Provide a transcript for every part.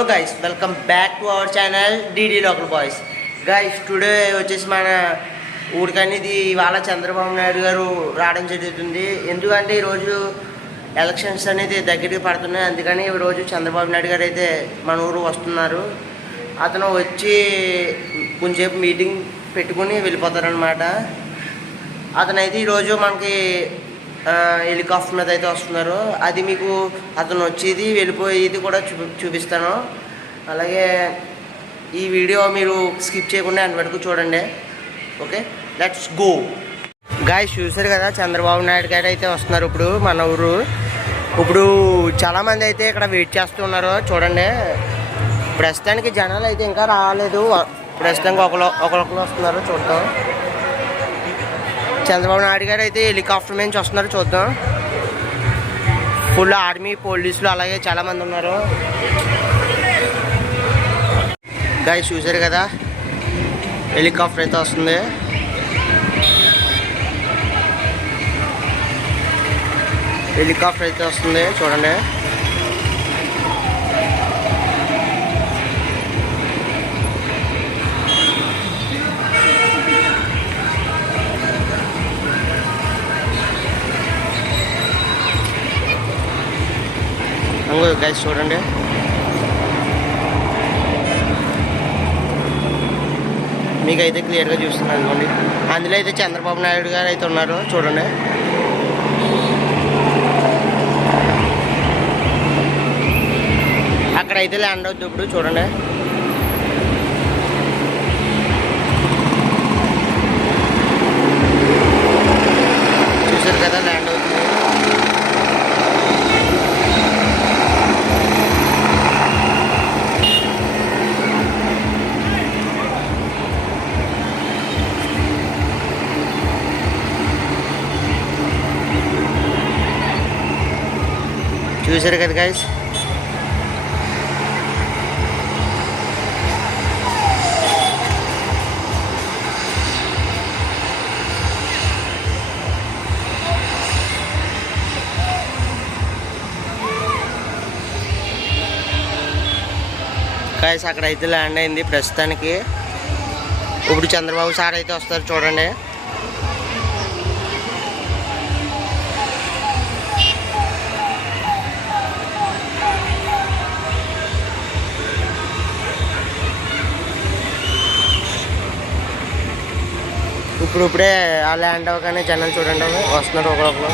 Hello guys, welcome back to our channel DD local boys. Guys, today వచ్చేసి మన ఊరికనేది ఇవాళ చంద్రబాబు నాయుడు గారు రావడం జరుగుతుంది. ఎందుకంటే ఈరోజు ఎలక్షన్స్ అనేది దగ్గరికి పడుతున్నాయి. అందుకని ఈరోజు చంద్రబాబు నాయుడు గారు అయితే మన ఊరు వస్తున్నారు. అతను వచ్చి కొంచెంసేపు మీటింగ్ పెట్టుకుని వెళ్ళిపోతారనమాట. అతనైతే ఈరోజు మనకి హెలికాప్టర్ మీద అయితే వస్తున్నారు. అది మీకు అతను వచ్చేది వెళ్ళిపోయేది కూడా చూపిస్తాను. అలాగే ఈ వీడియో మీరు స్కిప్ చేయకుండా ఎండ్ వరకు చూడండి. Okay, let's go. గాయ్స్, చూసారు కదా చంద్రబాబు నాయుడు గారు అయితే వస్తున్నారు ఇప్పుడు మన ఊరు. ఇప్పుడు చాలామంది అయితే ఇక్కడ వెయిట్ చేస్తున్నారు చూడండి. ప్రస్తుతానికి జనాలు అయితే ఇంకా రాలేదు. ప్రస్తుతానికి ఒకరు వస్తున్నారు చూద్దాం. చంద్రబాబు నాయుడు గారు అయితే హెలికాప్టర్ నుంచి వస్తున్నారు చూద్దాం. ఫుల్ ఆర్మీ పోలీసులు అలాగే చాలామంది ఉన్నారు. గాయ్స్, చూసారు కదా హెలికాప్టర్ అయితే వస్తుంది. హెలికాప్టర్ అయితే వస్తుంది చూడండి. గైస్ చూడండి. మీకైతే క్లియర్గా చూస్తున్నాను అనుకోండి. అందులో అయితే చంద్రబాబు నాయుడు గారు అయితే ఉన్నారు చూడండి. అక్కడైతే ల్యాండ్ అవుతుంది ఇప్పుడు చూడండి. చూసారు కదా ల్యాండ్ అవుతుంది. చూసారు కదా గైస్. గైస్, అక్కడైతే ల్యాండ్ అయింది ప్రస్తుతానికి. ఇప్పుడు చంద్రబాబు సార్ అయితే వస్తారు చూడండి. ఇప్పుడే ఆ ల్యాండ్ అవ్వగానే జనాలు చూడండి వస్తున్నారు ఒకరొకరు.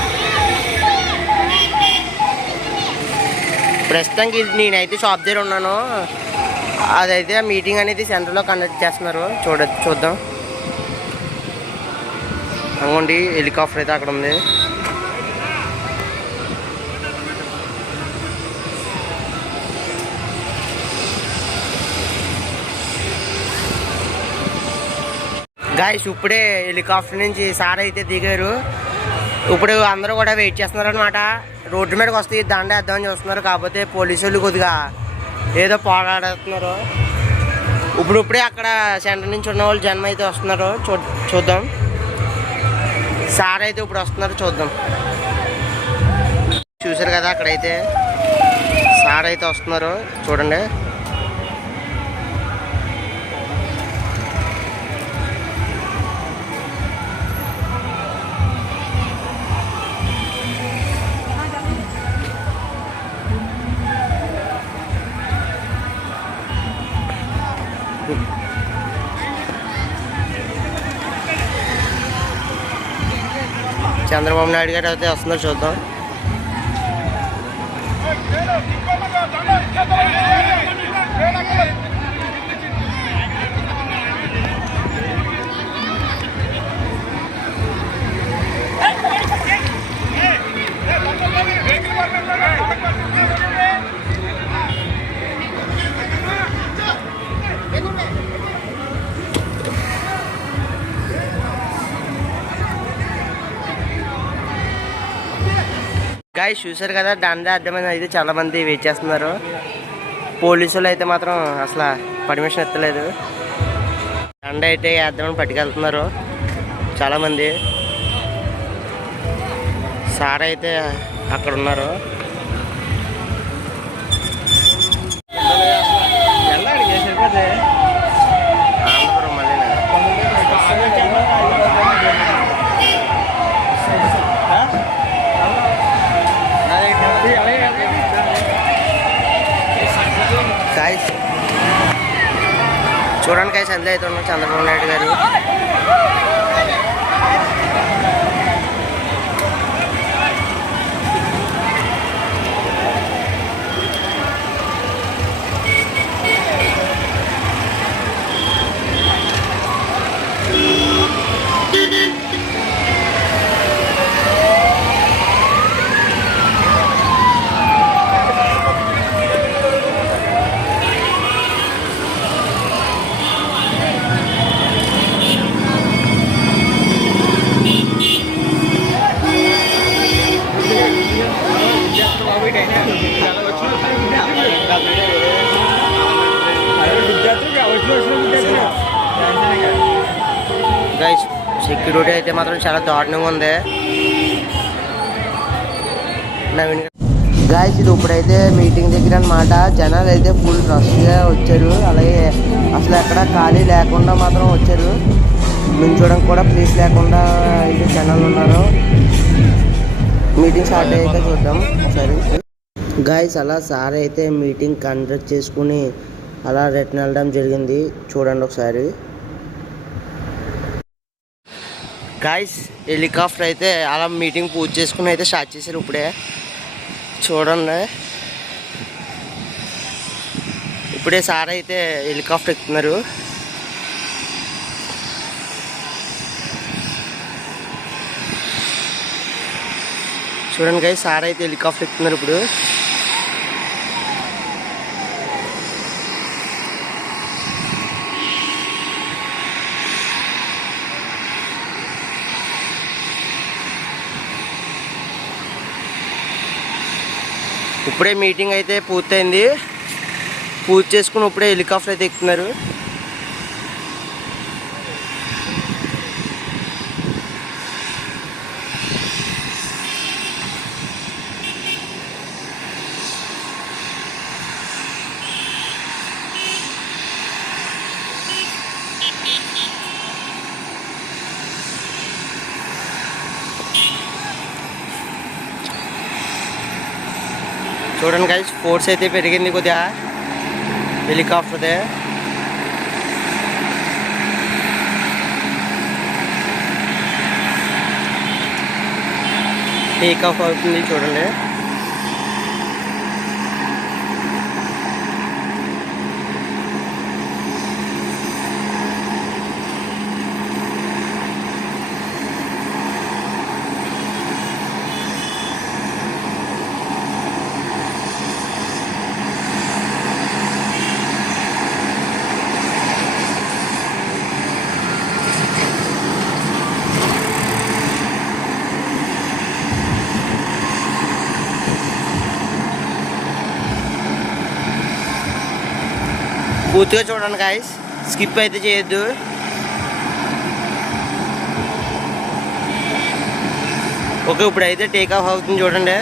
ప్రస్తుతానికి నేనైతే షాప్ దగ్గర ఉన్నాను. అదైతే ఆ మీటింగ్ అనేది సెంటర్లో కండక్ట్ చేస్తున్నారు చూద్దాం. అనుకోండి హెలికాప్టర్ అయితే అక్కడ ఉంది. గాయ్స్, ఇప్పుడే హెలికాప్టర్ నుంచి సార్ అయితే దిగారు. ఇప్పుడు అందరూ కూడా వెయిట్ చేస్తున్నారు అనమాట. రోడ్డు మీదకి వస్తే దండ వేద్దామని చూస్తున్నారు. కాకపోతే పోలీసులు కొద్దిగా ఏదో పోరాడుతున్నారు. ఇప్పుడే అక్కడ సెంటర్ నుంచి ఉన్న వాళ్ళు జనం అయితే వస్తున్నారు చూద్దాం. సార్ అయితే ఇప్పుడు వస్తున్నారు చూద్దాం. చూసారు కదా అక్కడైతే సార్ అయితే వస్తున్నారు చూడండి. చంద్రబాబు నాయుడు గారు అయితే వస్తున్నారు చూద్దాం. గాయ్స్, చూసారు కదా దండ అర్థమైంది. అయితే చాలామంది వెయిట్ చేస్తున్నారు. పోలీసులు అయితే మాత్రం అసలు పర్మిషన్ ఎత్తలేదు. దండ అయితే వేద్దామని పట్టుకెళ్తున్నారు చాలామంది. సార్ అయితే అక్కడ ఉన్నారు. గాయ్స్ చూడండి గాయ్స్ అందులో అయితే ఉన్నాం చంద్రబాబు నాయుడు గారు. గైస్ సెక్యూరిటీ అయితే మాత్రం చాలా దారుణంగా ఉంది. నవీన్ గాయస్ ఇది ఇప్పుడైతే మీటింగ్ దగ్గర అనమాట. జనాలు అయితే ఫుల్ రష్గా వచ్చారు. అలాగే అసలు ఎక్కడ ఖాళీ లేకుండా మాత్రం వచ్చారు. నుంచోడానికి కూడా ప్లేస్ లేకుండా అయితే జనాలు ఉన్నారు. మీటింగ్ స్టార్ట్ అయ్యాక చూద్దాం ఒకసారి. గాయస్ అలా సార్ అయితే మీటింగ్ కండక్ట్ చేసుకుని అలా రిటర్న్ వెళ్ళడం జరిగింది. చూడండి ఒకసారి. గాయస్ హెలికాప్టర్ అయితే అలా మీటింగ్ పూర్తి చేసుకుని అయితే స్టార్ట్ చేశారు ఇప్పుడే. చూడండి ఇప్పుడే సార్ అయితే హెలికాప్టర్ ఎక్కుతున్నారు. చూడండి గాయస్ సార్ అయితే హెలికాప్టర్ ఎక్కుతున్నారు ఇప్పుడు. ఇప్పుడే మీటింగ్ అయితే పూర్తయింది. పూర్తి చేసుకుని ఇప్పుడే హెలికాప్టర్ అయితే ఎక్కుతున్నారు. చూడండి గైస్ ఫోర్స్ అయితే పెరిగింది కొద్దిగా హెలికాప్టర్దే. టేక్ ఆఫ్ అవుతుంది చూడండి. పూర్తిగా చూడండి గాయస్, స్కిప్ అయితే చేయొద్దు. ఓకే ఇప్పుడైతే టేక్ ఆఫ్ అవుతుంది చూడండి.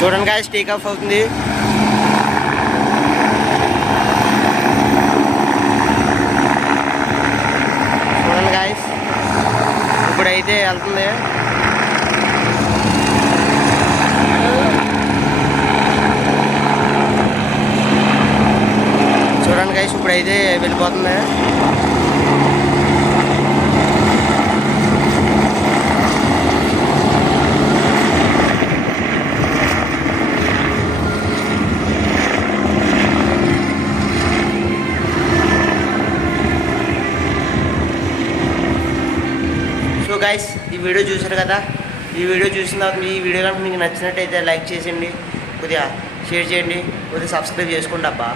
చూడండి గాయస్ టేక్ ఆఫ్ అవుతుంది. చూడండి గాయస్ ఇప్పుడైతే వెళ్తుంది. చూడండి గాయస్ ఇప్పుడైతే వెళ్ళిపోతుంది. సో గైస్ ఈ వీడియో చూసారు కదా. ఈ వీడియో చూసిన తర్వాత ఈ వీడియో కనుక మీకు నచ్చినట్టయితే లైక్ చేసేయండి, కొద్దిగా షేర్ చేయండి, కొద్దిగా సబ్స్క్రైబ్ చేసుకోండి అబ్బా.